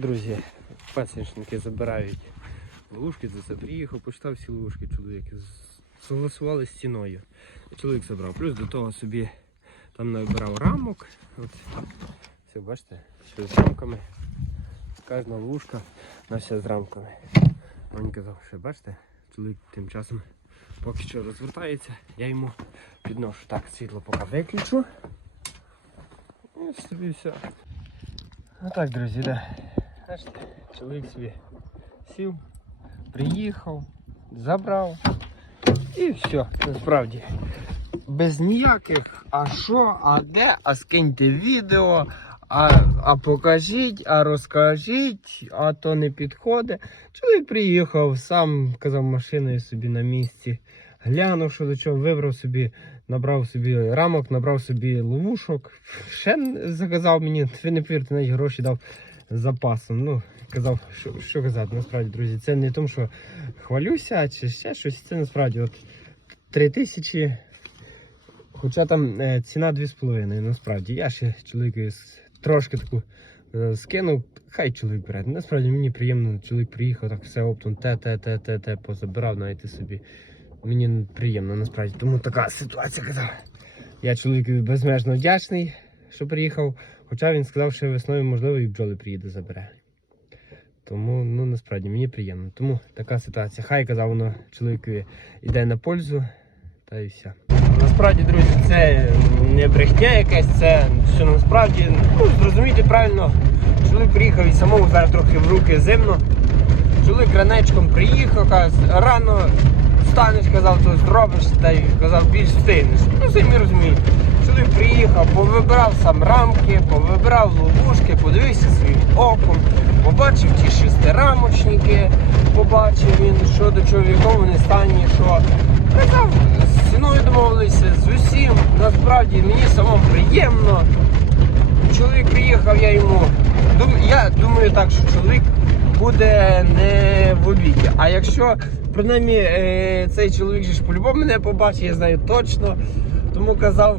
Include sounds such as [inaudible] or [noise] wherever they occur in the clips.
Друзі, пасічники забирають ловушки, за це приїхав, почитав всі ловушки чоловік. Согласували з ціною. Чоловік забрав. Плюс до того собі там набирав рамок. От. Все, бачите, що з рамками. Кожна ловушка на все з рамками. Він казав, що бачите, чоловік тим часом поки що розвертається, я йому підношу. Так, світло поки виключу. І собі все. Ну так, друзі, да. Бачите, чоловік собі сів, приїхав, забрав і все, насправді. Без ніяких, а що, а де, а скиньте відео, а, а покажіть, а розкажіть, а то не підходить. Чоловік приїхав, сам казав машиною собі на місці. Глянув, що до чого, вибрав собі, набрав собі рамок, набрав собі ловушок. Ще заказав мені, ви не повірте, навіть гроші дав запасом. Ну, казав, що, що казати, насправді, друзі, це не тому, що хвалюся чи ще щось. Це насправді от 3 тисячі. Хоча там е, ціна 2,5, насправді. Я ще чоловікові с- трошки таку е, скинув, хай чоловік бере. Насправді мені приємно, чоловік приїхав, так все оптом, те, те, те, те, те, позабирав, навіть собі. Мені приємно насправді. Тому така ситуація казав. Я чоловікові безмежно вдячний, що приїхав. Хоча він сказав, що весною, можливо, і бджоли приїде забере. Тому ну насправді мені приємно. Тому така ситуація. Хай казав, воно чоловікові йде на пользу, та і все. Насправді, друзі, це не брехня якась, це все насправді. Ну, зрозумійте правильно, чоловік приїхав і самому зараз трохи в руки зимно. Чоловік ранечком приїхав, каже, рано встанеш, казав, то зробиш, та й казав, більш встигнеш. Ну, самі розумієте. Чоловік приїхав, повибирав сам рамки, повибирав ловушки, подивився своїм оком, побачив ті шестирамочники, побачив він, що до чого, в якому вони стані, що. Казав, з ціною домовилися, з усім. Насправді мені самому приємно. Чоловік приїхав, я йому. Я думаю так, що чоловік буде не в обіді. А якщо, принаймні, е, цей чоловік же ж по-любому мене побачить, я знаю точно. Тому казав,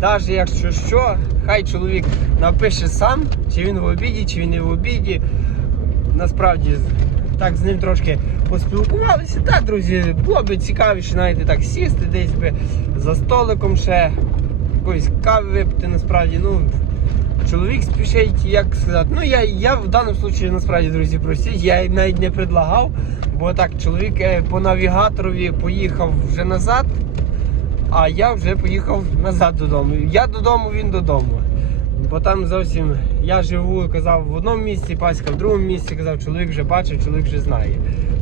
навіть якщо що, хай чоловік напише сам, чи він в обіді, чи він не в обіді. Насправді, так з ним трошки поспілкувалися. Так, друзі, було б цікавіше, знаєте, так сісти десь би за столиком ще, якоїсь кави випити, насправді. ну... Чоловік спішить, як сказати. Ну я я в даному випадку насправді, друзі, простіть, я навіть не предлагав, бо так, чоловік е, по навігаторові поїхав вже назад, а я вже поїхав назад додому. Я додому, він додому. Бо там зовсім я живу, казав в одному місці, паська в другому місці, казав, чоловік вже бачив, чоловік вже знає.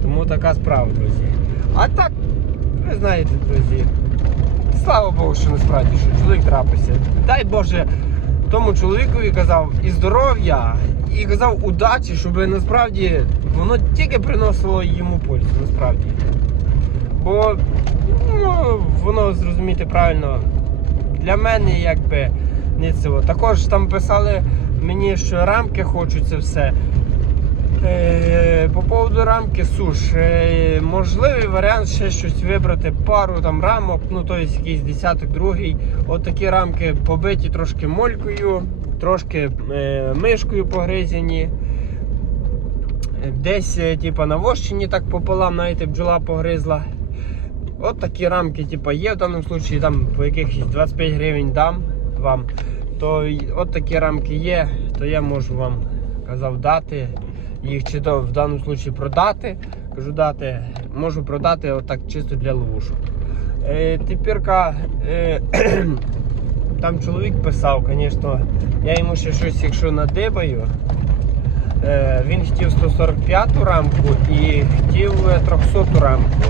Тому така справа, друзі. А так, ви знаєте, друзі, слава Богу, що насправді що чоловік трапився. Дай Боже тому чоловікові казав і здоров'я, і казав удачі, щоб насправді воно тільки приносило йому пользу, насправді. Бо ну, воно зрозуміти правильно, для мене якби не це. Також там писали мені, що рамки хочуть це все. Е, По поводу рамки суш, е, можливий варіант ще щось вибрати, пару там рамок, ну тобто якийсь десяток, другий. От такі рамки побиті трошки молькою, трошки е, мишкою погризені. Десь е, типа на вощині так пополам, знаєте, бджола погризла. От такі рамки типа, є в даному випадку, там по якихось 25 гривень дам вам. То от такі рамки є, то я можу вам казав дати їх чи то в даному випадку продати. Кажу дати, можу продати отак чисто для ловушок. Е, тепірка е, [clears throat] там чоловік писав, звісно, я йому ще щось, якщо надибаю. Е, він хотів 145 рамку і хотів е, 300 рамку.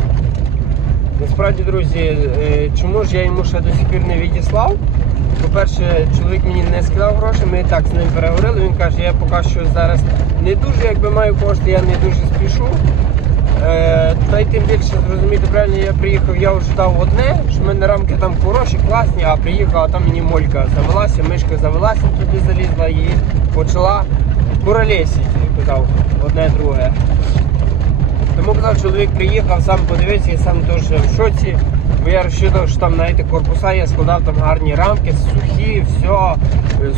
Насправді, друзі, е, чому ж я йому ще до сих пір не відіслав? По-перше, чоловік мені не сказав гроші, ми так з ним переговорили. Він каже, я поки що зараз не дуже, якби маю кошти, я не дуже спішу. Е, та й тим більше зрозуміти правильно, я приїхав, я вже дав одне, що в мене рамки там хороші, класні, а приїхав, а там мені молька завелася, мишка завелася, туди залізла і почала куролесити, казав, одне друге. Тому казав, чоловік приїхав, сам подивився і сам теж в шоці. Бо я розчитував, що там знаєте, корпуса я складав там гарні рамки, сухі, все,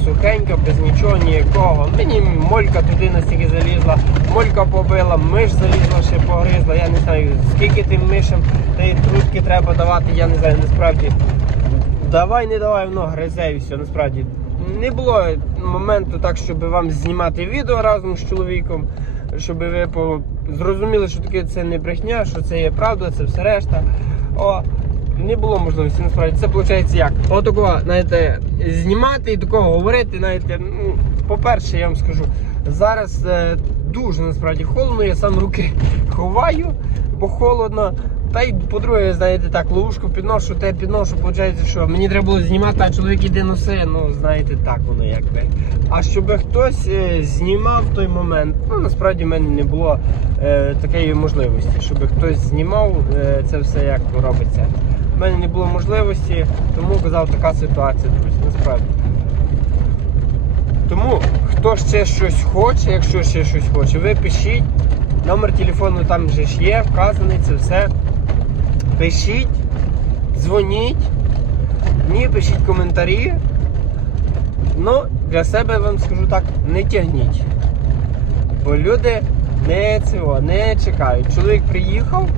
сухенько, без нічого, ніякого. Мені молька туди настільки залізла, молька побила, миш залізла, ще погризла. Я не знаю, скільки тим мишам тієї трутки треба давати, я не знаю, насправді. Давай, не давай, воно гризе і все, насправді. Не було моменту так, щоб вам знімати відео разом з чоловіком, щоб ви зрозуміли, що таке це не брехня, що це є правда, це все решта. О, не було можливості, насправді. Це виходить як? Отакого, знаєте, знімати і такого говорити, знаєте, ну, по-перше, я вам скажу, зараз е, дуже насправді холодно, я сам руки [laughs] ховаю, бо холодно. Та й по-друге, знаєте, так, ловушку підношу, те підношу, виходить, що мені треба було знімати, а чоловік іде носи, ну знаєте, так воно якби. А щоб хтось е, знімав в той момент, ну насправді в мене не було е, такої можливості, щоб хтось знімав е, це все як робиться. У мене не було можливості, тому казав така ситуація, друзі, насправді. Тому хто ще щось хоче, якщо ще щось хоче, ви пишіть. Номер телефону там вже ж є, вказаний, це все. Пишіть, дзвоніть, мені пишіть коментарі. Ну, для себе вам скажу так, не тягніть. Бо люди не цього, не чекають. Чоловік приїхав,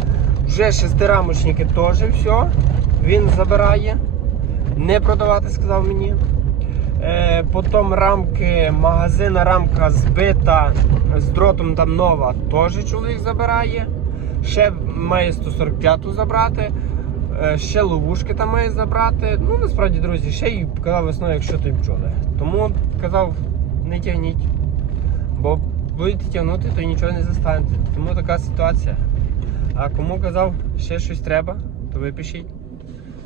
вже шестирамочники теж все, він забирає. Не продавати, сказав мені. Е, потім рамки, магазина рамка збита з дротом там нова, теж чоловік забирає. Ще має 145-ту забрати. Е, ще ловушки там має забрати. Ну, насправді, друзі, ще й казав весною, якщо й бджоли. Тому казав, не тягніть. Бо будете тягнути, то нічого не застанете. Тому така ситуація. А кому казав, ще щось треба, то ви пишіть.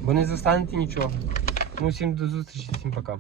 Бо не застанете нічого. Ну, всім до зустрічі, всім пока.